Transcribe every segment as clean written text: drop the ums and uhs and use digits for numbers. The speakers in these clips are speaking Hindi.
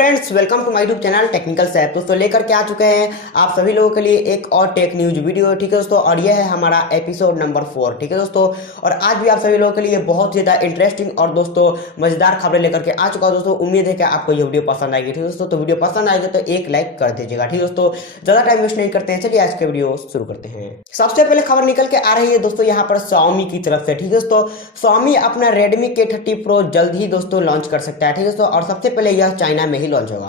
Friends, welcome to my YouTube channel technical Saif. दोस्तों लेकर के आ चुके हैं आप सभी लोगों के लिए एक और टेक न्यूज वीडियो। ठीक है दोस्तों, और यह है हमारा एपिसोड नंबर 4। ठीक है दोस्तों, और आज भी आप सभी लोगों के लिए बहुत ज्यादा इंटरेस्टिंग और दोस्तों मजेदार खबरें लेकर के आ चुका हूं। दोस्तों उम्मीद है कि आपको ये वीडियो पसंद आएगी। ठीक है दोस्तों, तो वीडियो पसंद आएगी तो एक लाइक कर दीजिएगा। ठीक है दोस्तों, ज्यादा टाइम वेस्ट नहीं करते हैं, चलिए आज के वीडियो शुरू करते हैं। सबसे पहले खबर निकल के आ रही है दोस्तों यहाँ पर Xiaomi की तरफ से। ठीक है दोस्तों, Xiaomi अपना Redmi K30 Pro जल्द ही दोस्तों लॉन्च कर सकता है। ठीक है दोस्तों, और सबसे पहले यह चाइना में ही लॉन्च होगा।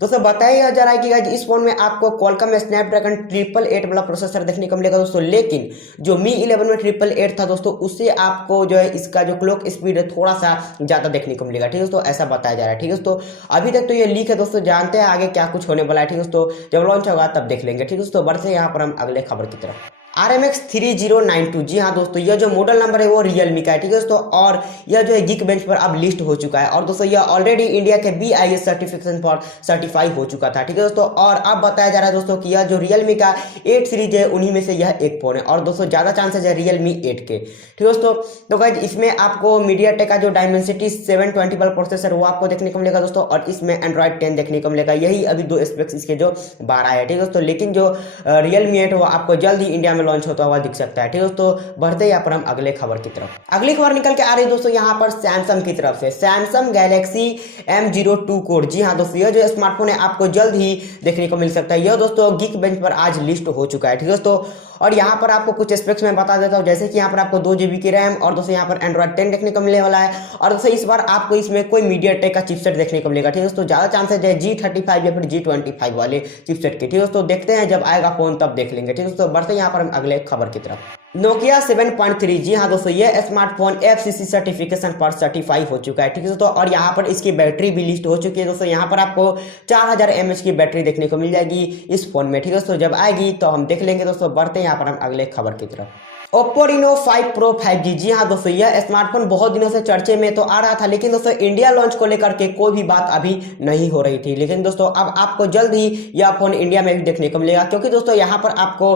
दोस्तों बताया जा रहा है कि गाइस इस फोन में आपको Qualcomm स्नैपड्रैगन 888 वाला प्रोसेसर देखने को मिलेगा दोस्तों, लेकिन जो Mi 11 में 888 था दोस्तों, उससे आपको जो है इसका जो क्लॉक स्पीड है थोड़ा सा ज्यादा देखने को मिलेगा। ठीक है दोस्तों, ऐसा बताया जा रहा है। ठीक है दोस्तों, अभी तक तो ये लीक है दोस्तों, जानते हैं आगे क्या कुछ होने वाला है। ठीक है दोस्तों, जब लॉन्च होगा तब देख लेंगे। ठीक है दोस्तों, बढ़ते हैं यहाँ पर हम अगले खबर की तरफ। RMX 3092, जी हाँ दोस्तों, यह जो मॉडल नंबर है वो Realme का है। ठीक है दोस्तों, और यह जो है Geekbench पर अब लिस्ट हो चुका है, और दोस्तों यह ऑलरेडी इंडिया के BIS सर्टिफिकेशन पर सर्टिफाई हो चुका था। ठीक है दोस्तों, और अब बताया जा रहा है दोस्तों कि यह जो Realme का 8 सीरीज है उन्हीं में से यह एक फोन है, और दोस्तों ज्यादा चांसेस है Realme 8 के। ठीक है दोस्तों, तो गाइस इसमें आपको MediaTek का जो Dimensity 720 वाला प्रोसेसर वो आपको देखने को मिलेगा दोस्तों, और इसमें Android 10 देखने को मिलेगा। यही अभी दो स्पेक्स इसके जो बाहर आए हैं। ठीक है दोस्तों, लेकिन जो Realme 8 वो आपको जल्द ही इंडिया में लॉन्च होता हुआ दिख सकता है। ठीक है दोस्तों, बढ़ते यहाँ पर हम अगले खबर की तरफ। अगली खबर निकल के आ रही है दोस्तों यहाँ पर सैमसंग की तरफ से। सैमसंग गैलेक्सी M02 कोड, जी हाँ दोस्तों, यह जो स्मार्टफोन है आपको जल्द ही देखने को मिल सकता है। यह दोस्तों Geekbench पर आज लिस्ट हो चुका है। ठीक है दोस्तों, और यहाँ पर आपको कुछ स्पेक्स में बता देता हूँ, जैसे कि यहाँ पर आपको 2 GB की रैम, और दोस्तों यहाँ पर Android 10 देखने को मिलने वाला है, और दोस्तों इस बार आपको इसमें कोई MediaTek का चिपसेट देखने को मिलेगा। ठीक है दोस्तों, ज्यादा चांसेस है G35 या फिर G25 वाले चिपसेट के। ठीक है दोस्तों, देखते हैं जब आएगा फोन तब देख लेंगे। ठीक है दोस्तों, बढ़ते हैं यहाँ पर हम अगले खबर की तरफ। Nokia 7.3, जी हाँ दोस्तों, यह स्मार्टफोन FCC सर्टिफिकेशन पर सर्टिफाई हो चुका है। ठीक है दोस्तों, और यहाँ पर इसकी बैटरी भी लिस्ट हो चुकी है दोस्तों। यहाँ पर आपको 4000 mAh की बैटरी देखने को मिल जाएगी इस फोन में। ठीक है दोस्तों, जब आएगी तो हम देख लेंगे दोस्तों। बढ़ते हैं यहाँ पर हम अगले खबर की तरफ। OPPO Reno 5 Pro 5G, जी हाँ दोस्तों, यह स्मार्टफोन बहुत दिनों से चर्चे में तो आ रहा था, लेकिन दोस्तों इंडिया लॉन्च को लेकर के कोई भी बात अभी नहीं हो रही थी। लेकिन दोस्तों अब आपको जल्द ही यह फोन इंडिया में भी देखने को मिलेगा, क्योंकि दोस्तों यहाँ पर आपको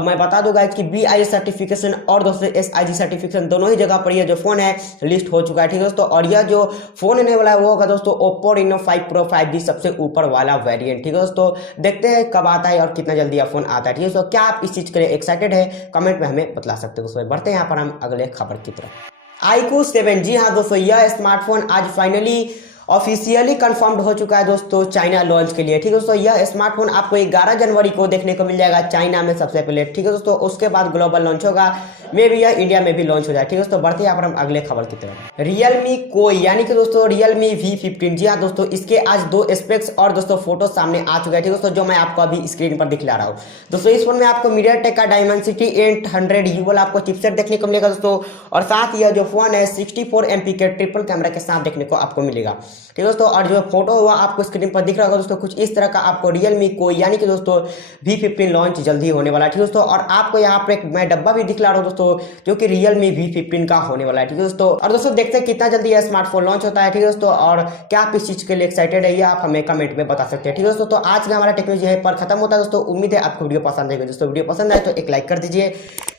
मैं बता दूंगा कि BIS सर्टिफिकेशन और दोस्तों SIG सर्टिफिकेशन दोनों ही जगह पर यह जो फोन है लिस्ट हो चुका है। ठीक है दोस्तों, और यह जो फोन होने वाला है वो होगा दोस्तों OPPO Reno 5 Pro 5G, सबसे ऊपर वाला वेरिएंट। ठीक है दोस्तों, देखते हैं कब आता है और कितना जल्दी यह फोन आता है। ठीक है दोस्तों, क्या आप इस चीज के लिए एक्साइटेड है, कमेंट में हमें बता सकते हो दोस्तों। बढ़ते हैं यहाँ पर हम अगले खबर की तरफ। iQOO 7, जी हाँ दोस्तों, यह स्मार्टफोन आज फाइनली ऑफिशियली कंफर्म्ड हो चुका है दोस्तों चाइना लॉन्च के लिए। ठीक है दोस्तों, यह स्मार्टफोन आपको 11 जनवरी को देखने को मिल जाएगा चाइना में सबसे पहले। ठीक है दोस्तों, उसके बाद ग्लोबल लॉन्च होगा, मे भी यह इंडिया में भी लॉन्च हो जाए। ठीक है दोस्तों, बढ़ते हैं यहाँ पर हम अगले खबर की तरफ। Realme कोई यानी कि दोस्तों Realme V15, जी हाँ दोस्तों, इसके आज 2 स्पेक्स और दोस्तों फोटो सामने आ चुके हैं। ठीक है दोस्तों, जो मैं आपको अभी स्क्रीन पर दिखला रहा हूँ दोस्तों। इस फोन में आपको MediaTek का Dimensity 800U वाला आपको चिपसेट देखने को मिलेगा दोस्तों, और साथ ही यह जो फोन है 64 MP के ट्रिपल कैमरा के साथ देखने को आपको मिलेगा। ठीक है दोस्तों, और जो फोटो हुआ आपको स्क्रीन पर दिख रहा होगा दोस्तों, कुछ इस तरह का आपको Realme कोई यानी कि दोस्तों V15 लॉन्च जल्दी होने वाला है। ठीक है दोस्तों, और आपको यहाँ पर एक मैं डब्बा भी दिखला रहा हूँ दोस्तों, जो कि Realme V15 का होने वाला है। ठीक है दोस्तों, और दोस्तों देखते हैं कितना जल्दी यह स्मार्टफोन लॉन्च होता है। ठीक है दोस्तों, और क्या आप इस चीज के लिए एक्साइटेड है, ये आप हमें कमेंट में बता सकते हैं। ठीक है दोस्तों, तो आज का हमारा टेक्नोलॉजी यहीं पर खत्म होता है दोस्तों। उम्मीद है आपको वीडियो पसंद आएगा दोस्तों। वीडियो पसंद आए तो एक लाइक कर दीजिए,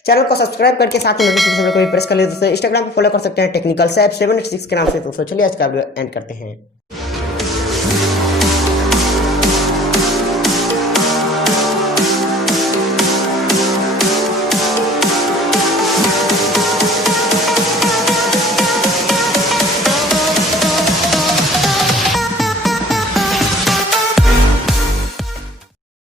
चैनल को सब्सक्राइब करके साथ में नोटिफिकेशन को भी प्रेस कर लीजिए दोस्तों। इंस्टाग्राम पे फॉलो कर सकते हैं टेक्निकल सैफ 786 के नाम से दोस्तों। चलिए आज का वीडियो एंड करते हैं।